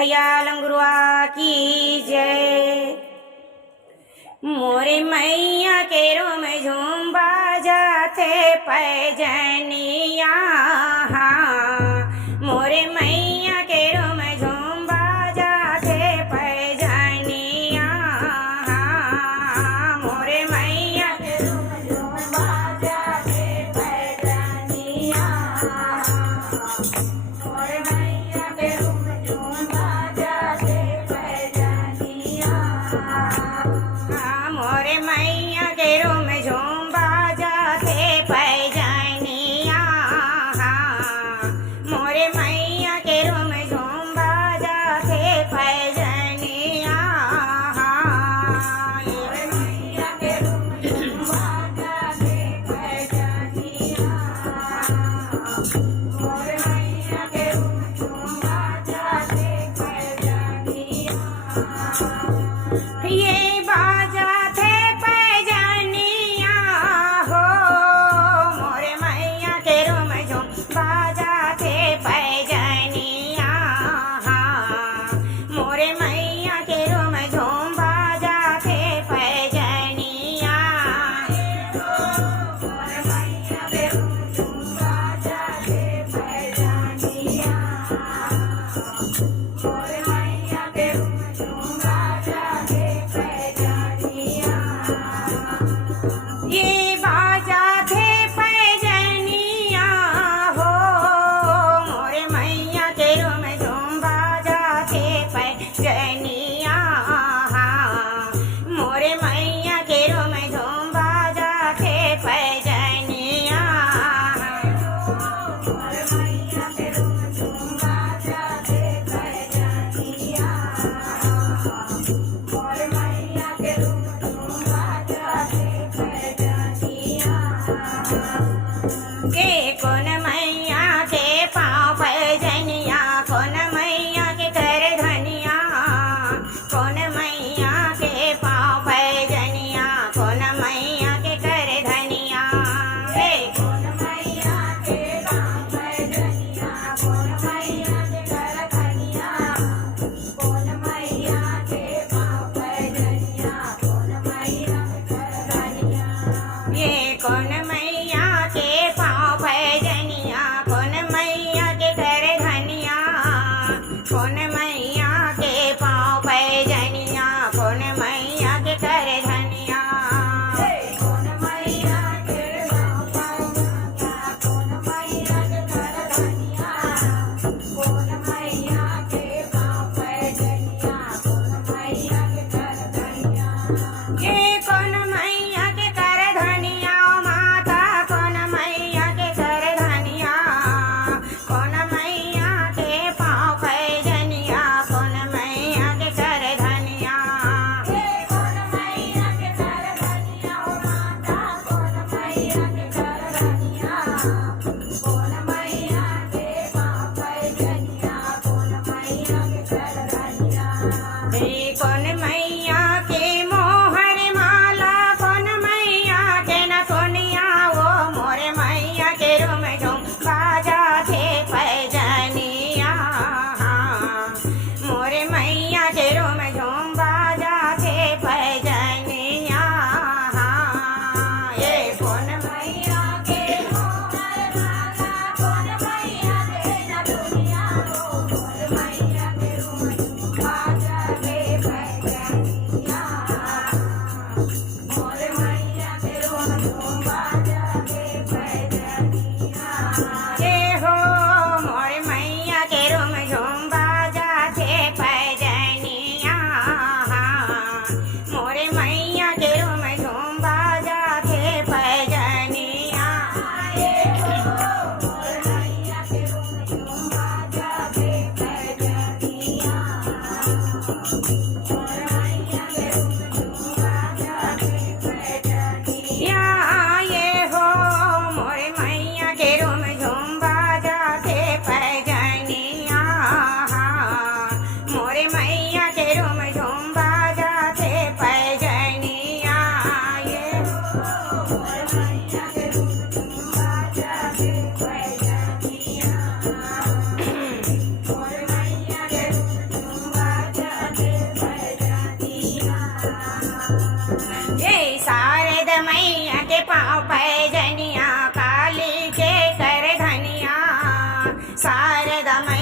भैया लंगुरुआ की जय। मोरे मैया के रोम झूम बाजाते पैजनिया, मोरे मैया के रोम झूम बाजाते पैजनिया, मोरे मैया के रोम झूम बाजाते पैजनिया, मोरे मैया के रोम झूम बाजाते पैजनिया, मोरे मैया के रोम झूम बाजाते पैजनिया, मोरे मैया के रोम झूम बाजाते पैजनिया, मोरे मैया के रोम झूम बाजाते पैजनिया, मोरे मैया के रोम झूम बाजाते पैजनिया। ये बाजाते पैजनिया हो, मोरे मैया के रोम झूम बाजाते पैजनिया, मोरे मैया के रोम झूम बाजाते पैजनिया, मोरे मैया के रोम झूम बाजाते पैजनिया, मोरे मैया के रोम झूम बाजाते पैजनिया। ये बाजाते पैजनिया हो, मोरे मैया के रोम झूम बाजाते पैजनिया, मोरे मैया के रोम झूम बाजाते पैजनिया, मोरे मैया के रोम झूम बाजाते पैजनिया, मोरे मैया के रोम झूम बाजाते पैजनिया। के कौन मैया के पाँव पैजनिया, कौन मैया के कर धनिया, कौन मैया के पाँव पैजनिया, कौन मैया के कर धनिया, कौन मैया के पाँव पैजनिया, कौन मैया के कर धनिया, कौन मैया के पाँव पैजनिया, कौन मैया के कर धनिया। ये कौन मैया के पाँव पैजनिया, कौन मैया के कर धनिया, कौन मैया के पाँव पैजनिया, कौन मैया के कर धनिया, कौन मैया के पाँव पैजनिया, कौन मैया के कर धनिया, कौन मैया के पाँव पैजनिया, कौन मैया के कर धनिया। ये कौन मैया के कर धनिया माता, कौन मैया के कर धनिया, कौन मैया के पाँव पैजनिया, शारदा मैया